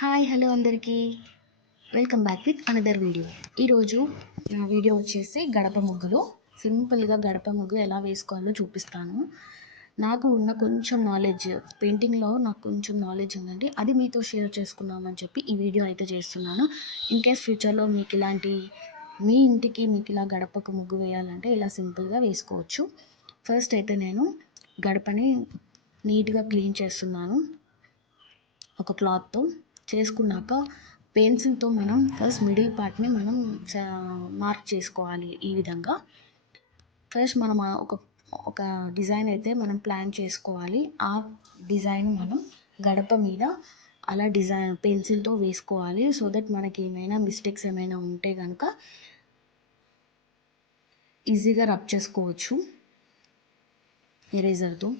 Hi hello అందరికీ welcome back with another video. ఈరోజు నా వీడియో వచ్చేసి గడప ముగ్గులో సింపుల్గా గడప ముగ్గు ఎలా వేసుకోవాలో చూపిస్తాను. నాకు ఉన్న కొంచెం నాలెడ్జ్, పెయింటింగ్లో నాకు కొంచెం నాలెడ్జ్ ఉందండి, అది మీతో షేర్ చేసుకుందామని చెప్పి ఈ వీడియో అయితే చేస్తున్నాను. ఇన్ కేస్ ఫ్యూచర్లో మీకు ఇలాంటి మీ ఇంటికి మీకు ఇలా గడపకు ముగ్గు వేయాలంటే ఇలా సింపుల్గా వేసుకోవచ్చు. ఫస్ట్ అయితే నేను గడపని నీట్గా క్లీన్ చేస్తున్నాను ఒక క్లాత్తో. చేసుకున్నాక పెన్సిల్తో మనం ఫస్ట్ మిడిల్ పార్ట్ని మనం మార్క్ చేసుకోవాలి. ఈ విధంగా ఫస్ట్ మనం ఒక ఒక డిజైన్ అయితే మనం ప్లాన్ చేసుకోవాలి. ఆ డిజైన్ మనం గడప మీద అలా డిజైన్ పెన్సిల్తో వేసుకోవాలి. సో దట్ మనకి ఏమైనా మిస్టేక్స్ ఏమైనా ఉంటే కనుక ఈజీగా రబ్ చేసుకోవచ్చు ఎరేజర్తో.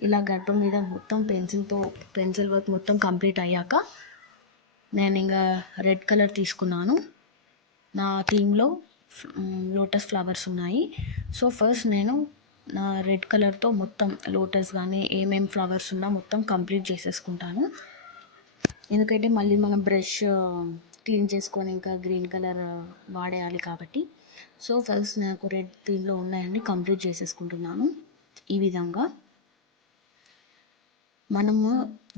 ఇలా గడప మీద మొత్తం పెన్సిల్ వర్క్ మొత్తం కంప్లీట్ అయ్యాక నేను ఇంకా రెడ్ కలర్ తీసుకున్నాను. నా థీమ్లో లోటస్ ఫ్లవర్స్ ఉన్నాయి. సో ఫస్ట్ నేను నా రెడ్ కలర్తో మొత్తం లోటస్ కానీ ఏమేమి ఫ్లవర్స్ ఉన్నా మొత్తం కంప్లీట్ చేసేసుకుంటాను. ఎందుకంటే మళ్ళీ మనం బ్రష్ క్లీన్ చేసుకొని ఇంకా గ్రీన్ కలర్ వాడేయాలి కాబట్టి. సో ఫస్ట్ నాకు రెడ్ థీమ్లో ఉన్నాయండి కంప్లీట్ చేసేసుకుంటున్నాను. ఈ విధంగా మనము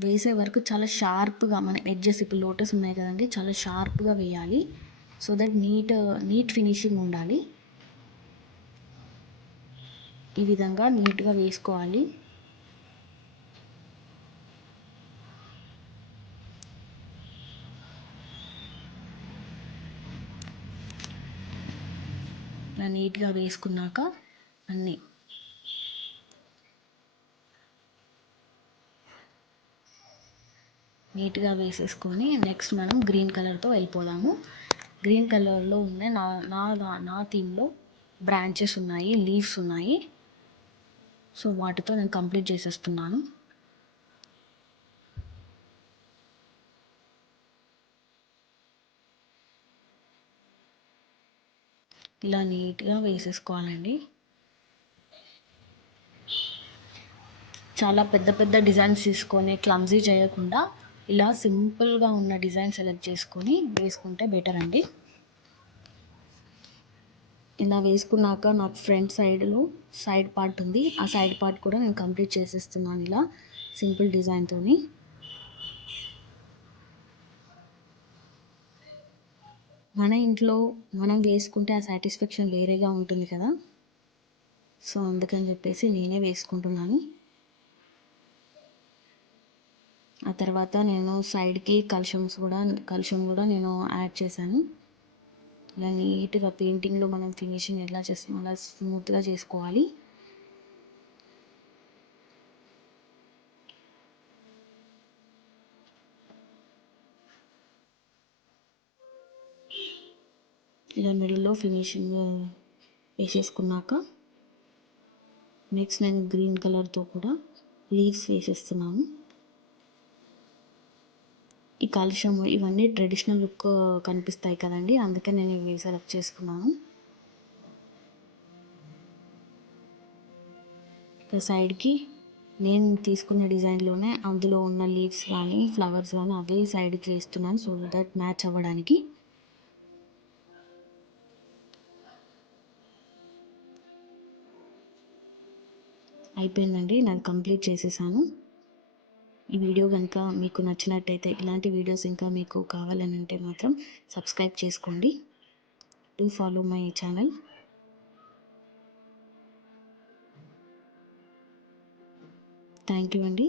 వేసే వరకు చాలా షార్ప్గా మన ఎడ్జెస్, ఇప్పుడు లోటస్ ఉన్నాయి కదండి, చాలా షార్ప్గా వేయాలి. సో దట్ నీట్ ఫినిషింగ్ ఉండాలి. ఈ విధంగా నీట్గా వేసుకోవాలి. ఇలా నీట్గా వేసుకున్నాక అన్నీ నీట్గా వేసేసుకొని నెక్స్ట్ మనం గ్రీన్ కలర్తో వెళ్ళిపోదాము. గ్రీన్ కలర్లో ఉన్న నా థీమ్లో బ్రాంచెస్ ఉన్నాయి, లీవ్స్ ఉన్నాయి. సో వాటితో నేను కంప్లీట్ చేసేస్తున్నాను. ఇలా నీట్గా వేసేసుకోవాలండి. చాలా పెద్ద పెద్ద డిజైన్స్ తీసుకొని క్లమ్జీ చేయకుండా ఇలా సింపుల్గా ఉన్న డిజైన్ సెలెక్ట్ చేసుకొని వేసుకుంటే బెటర్ అండి. ఇలా వేసుకున్నాక నాకు ఫ్రంట్ సైడ్ పార్ట్ ఉంది, ఆ సైడ్ పార్ట్ కూడా నేను కంప్లీట్ చేసేస్తున్నాను ఇలా సింపుల్ డిజైన్తో. మన ఇంట్లో మనం వేసుకుంటే ఆ సాటిస్ఫాక్షన్ వేరేగా ఉంటుంది కదా. సో అందుకని చెప్పేసి నేనే వేసుకుంటున్నాను. ఆ తర్వాత నేను సైడ్కి కలుషం కూడా నేను యాడ్ చేశాను. ఇలా నీట్గా పెయింటింగ్లో మనం ఫినిషింగ్ ఎలా చేస్తామో అలా స్మూత్గా చేసుకోవాలి. ఇలా మిడిల్లో ఫినిషింగ్ వేసేసుకున్నాక నెక్స్ట్ నేను గ్రీన్ కలర్తో కూడా లీవ్స్ వేసేస్తున్నాను. ఈ కాలుష్యం ఇవన్నీ ట్రెడిషనల్ లుక్ కనిపిస్తాయి కదండి, అందుకే నేను ఇవి సెలెక్ట్ చేసుకున్నాను. ఇక సైడ్కి నేను తీసుకున్న డిజైన్లోనే అందులో ఉన్న లీవ్స్ కానీ ఫ్లవర్స్ కానీ అవే సైడ్కి వేస్తున్నాను, సో దట్ మ్యాచ్ అవ్వడానికి. అయిపోయిందండి, నాది కంప్లీట్ చేసేసాను. ఈ వీడియో కనుక మీకు నచ్చినట్టయితే, ఇలాంటి వీడియోస్ ఇంకా మీకు కావాలని అంటే మాత్రం సబ్స్క్రైబ్ చేసుకోండి. Do follow my channel. Thank you అండి.